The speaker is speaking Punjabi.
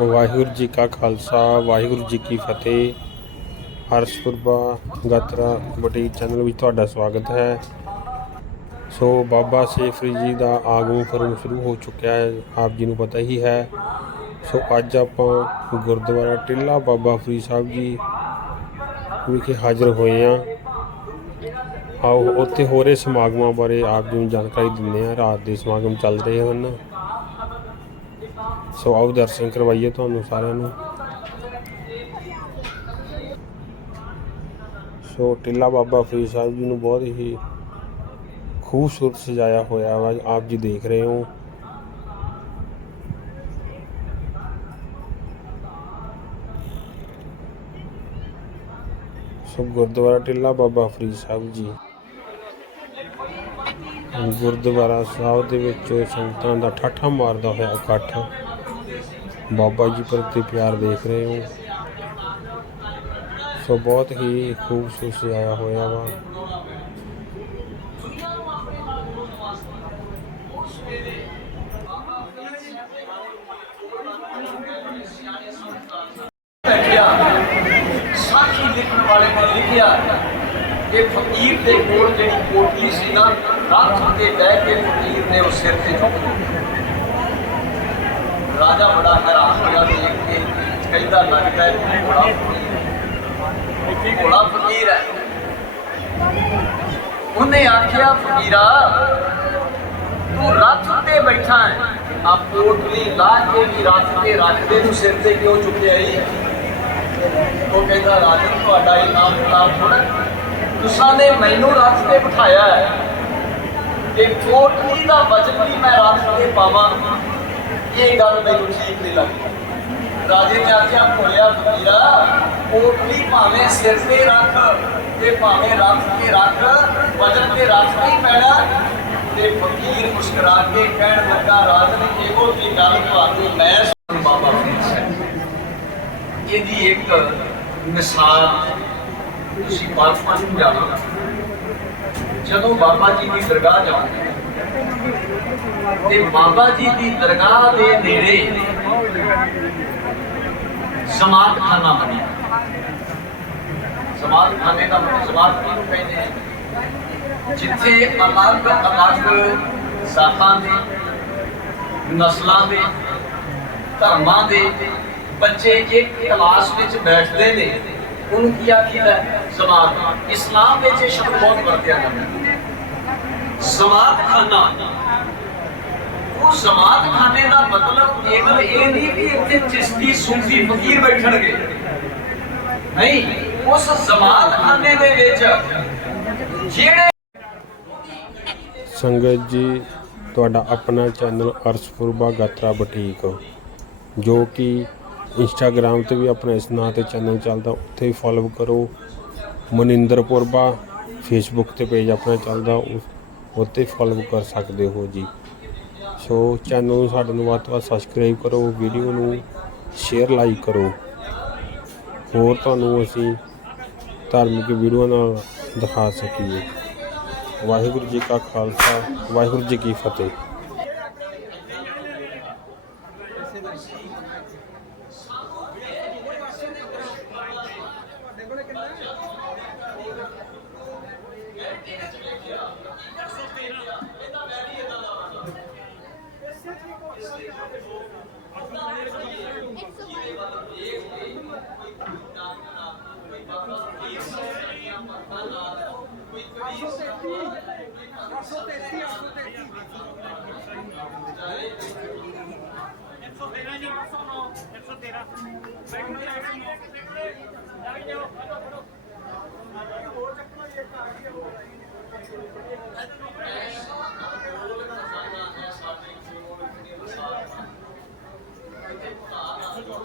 ਵਾਹਿਗੁਰੂ ਜੀ ਕਾ ਖਾਲਸਾ, ਵਾਹਿਗੁਰੂ ਜੀ ਕੀ ਫਤਿਹ। ਹਰਸ਼ਪੁਰਬਾ ਗਾਤਰਾ ਬੁਟੀਕ ਚੈਨਲ ਵਿੱਚ ਤੁਹਾਡਾ ਸਵਾਗਤ ਹੈ। ਸੋ ਬਾਬਾ ਸੇਫਰੀ ਜੀ ਦਾ ਆਗਮਨ ਕਰਮ ਸ਼ੁਰੂ ਹੋ ਚੁੱਕਿਆ ਹੈ, ਆਪ ਜੀ ਨੂੰ ਪਤਾ ਹੀ ਹੈ। ਸੋ ਅੱਜ ਆਪਾਂ ਗੁਰਦੁਆਰਾ ਟਿੱਲਾ ਬਾਬਾ ਫਰੀਦ ਸਾਹਿਬ ਜੀ ਵਿਖੇ ਹਾਜ਼ਰ ਹੋਏ ਹਾਂ। ਆਓ, ਉੱਥੇ ਹੋ ਰਹੇ ਸਮਾਗਮਾਂ ਬਾਰੇ ਆਪ ਜੀ ਨੂੰ ਜਾਣਕਾਰੀ ਦਿੰਦੇ ਹਾਂ। ਰਾਤ ਦੇ ਸਮਾਗਮ ਚੱਲ ਰਹੇ ਹਨ। ਸੋ ਆਓ ਦਰਸ਼ਨ ਕਰਵਾਈਏ ਤੁਹਾਨੂੰ ਸਾਰਿਆਂ ਨੂੰ। ਸੋ ਟਿੱਲਾ ਬਾਬਾ ਫਰੀਦ ਸਾਹਿਬ ਜੀ ਨੂੰ ਬਹੁਤ ਹੀ ਖੂਬਸੂਰਤ ਸਜਾਇਆ ਹੋਇਆ ਵਾ, ਆਪ ਜੀ ਦੇਖ ਰਹੇ ਹੋ। ਸੋ ਗੁਰਦੁਆਰਾ ਟਿੱਲਾ ਬਾਬਾ ਫਰੀਦ ਸਾਹਿਬ ਜੀ। ਗੁਰਦੁਆਰਾ ਸਾਹਿਬ ਦੇ ਵਿੱਚ ਸੰਗਤਾਂ ਦਾ ਠਾਠਾ ਮਾਰਦਾ ਹੋਇਆ ਇਕੱਠ। ਬਾਬਾ ਜੀ ਪ੍ਰਤੀ ਪਿਆਰ ਦੇਖ ਰਹੇ ਹੋ। ਸੋ ਬਹੁਤ ਹੀ ਖੂਬਸੂਰਤ ਸਜਾਇਆ ਹੋਇਆ ਵਾ। ਸਾਖੀ ਲਿਖਣ ਵਾਲੇ ਨੇ ਲਿਖਿਆ ਕਿ ਫਕੀਰ ਦੇ ਕੋਲ ਜਿਹੜੀ ਕੋਟਲੀ ਸੀ ਨਾ ਰੱਥ ਤੇ ਬਹਿ ਕੇ ਫਕੀਰ ਨੇ ਉਸ ਸਿਰ ਤੇ ਚੁੱਕ ਲਈ ਰਾਜਾ ਬੜਾ ਹੈਰਾਨ ਹੋਇਆ ਦੇਖ ਕੇ ਕਹਿੰਦਾ ਲੱਗਦਾ ਹੈ ਘੋੜਾ ਫਕੀਰ ਘੋੜਾ ਫਕੀਰ ਹੈ। ਉਹਨੇ ਆਖਿਆ ਫਕੀਰਾ ਤੂੰ ਰੱਥ ਤੇ ਬੈਠਾ ਹੈ। ਆ ਪੋਟਲੀ ਲਾ ਕੇ ਵੀ ਰੱਥ ਤੇ ਰੱਖਦੇ ਨੂੰ ਸਿਰ ਤੇ ਕਿਉਂ ਚੁੱਕਿਆ ਈ ਉਹ ਕਹਿੰਦਾ ਰਾਜਨ ਤੁਹਾਡਾ ਇਨਾਮ ਖਿਲਾਫ ਥੋੜਾ ਤੁਸਾਂ ਨੇ ਮੈਨੂੰ ਰੱਥ ਤੇ ਬਿਠਾਇਆ ਹੈ। ਕਿ ਪੋਟਲੀ ਦਾ ਵਜਨ ਵੀ ਮੈਂ ਰੱਥ ਤੇ ਪਾਵਾਂ। ਇਹ ਗੱਲ ਮੈਨੂੰ ਠੀਕ ਨਹੀਂ ਲੱਗੀ। ਰਾਜੇ ਨੇ ਆਖਿਆ, ਭੋਲਿਆ ਫਕੀਰਾ ਪੋਟਲੀ ਭਾਵੇਂ ਸਿਰ ਤੇ ਰੱਖ ਤੇ ਭਾਵੇਂ ਰੱਖ ਕੇ ਰੱਖ, ਵਜਨ ਤੇ ਰੱਖ ਨਹੀਂ ਪੈਣਾ। ਤੇ ਫਕੀਰ ਮੁਸਕਰਾ ਕੇ ਕਹਿਣ ਲੱਗਾ ਰਾਜਨ ਇਹੋ ਜੀ ਗੱਲ ਤੁਹਾਨੂੰ ਮੈਂ ਸੁਣ ਬਾਬਾ ਫਰੀਦ ਸਾਹਿਬ। ਇਹਦੀ ਇੱਕ ਮਿਸਾਲ ਤੁਸੀਂ ਪਾਤਮਾ ਨੂੰ ਜਾਣਾ। ਜਦੋਂ ਬਾਬਾ ਜੀ ਦੀ ਦਰਗਾਹ ਜਾਓਗੇ ਤੇ ਬਾਬਾ ਜੀ ਦੀ ਦਰਗਾਹ ਦੇ ਨੇੜੇ ਸਮਾਧ ਖਾਨਾ ਬਣਿਆ। ਸਮਾਧ ਖਾਨੇ ਦਾ ਮਤਲਬ ਸਮਾਧ ਕਿਹਨੂੰ ਕਹਿੰਦੇ ਆ। ਜਿੱਥੇ ਅਲੱਗ ਅਲੱਗ ਜ਼ਾਤਾਂ ਦੇ, ਨਸਲਾਂ ਦੇ, ਧਰਮਾਂ ਦੇ ਬੱਚੇ ਇੱਕ ਕਲਾਸ ਵਿੱਚ ਬੈਠਦੇ ਨੇ। ਉਹਨੂੰ ਕੀ ਆਖੀਦਾ ਸਮਾਧ ਇਸਲਾਮ ਵਿੱਚ ਇਹ ਸ਼ਬਦ ਬਹੁਤ ਵਰਤਿਆ ਜਾਂਦਾ ਹੈ। ਖਾਨਾ ਉਹ ਸਮਾਧ ਖਾਨੇ ਦਾ ਮਤਲਬ ਕੇਵਲ ਇਹ ਨਹੀਂ ਕਿ ਇੱਥੇ ਚਿਸ਼ਤੀ, ਸੂਫੀ, ਫਕੀਰ ਬੈਠਣਗੇ। ਨਹੀਂ, ਉਸ ਸਮਾਧ ਖਾਨੇ ਦੇ ਵਿੱਚ ਜਿਹੜੇ ਸੰਗਤ ਜੀ, ਤੁਹਾਡਾ ਆਪਣਾ ਚੈਨਲ ਅਰਸ਼ਪੁਰਬਾ ਗਾਤਰਾ ਬਟੀਕ, ਜੋ ਕਿ ਇੰਸਟਾਗ੍ਰam ਤੇ ਵੀ ਆਪਣਾ ਇਸ ਨਾਂ ਤੇ ਚੈਨਲ ਚੱਲਦਾ, ਉੱਥੇ ਵੀ ਫੋਲੋ ਕਰੋ। ਮਨਿੰਦਰਪੁਰਬਾ ਫੇਸਬੁੱਕ ਤੇ ਪੇਜ ਆਪਣਾ ਚੱਲਦਾ ਉਸ ਉੱਤੇ ਫੋਲੋ ਕਰ ਸਕਦੇ ਹੋ ਜੀ। ਸੋ ਚੈਨਲ ਨੂੰ ਸਾਡੇ ਨੂੰ ਵੱਧ ਤੋਂ ਵੱਧ ਸਬਸਕ੍ਰਾਈਬ ਕਰੋ ਵੀਡੀਓ ਨੂੰ ਸ਼ੇਅਰ ਲਾਈਕ ਕਰੋ। ਹੋਰ ਤੁਹਾਨੂੰ ਅਸੀਂ ਧਾਰਮਿਕ ਵੀਡੀਓ ਨਾਲ ਦਿਖਾ ਸਕੀਏ। ਵਾਹਿਗੁਰੂ ਜੀ ਕਾ ਖਾਲਸਾ, ਵਾਹਿਗੁਰੂ ਜੀ ਕੀ ਫਤਿਹ। El soterano, el soterano.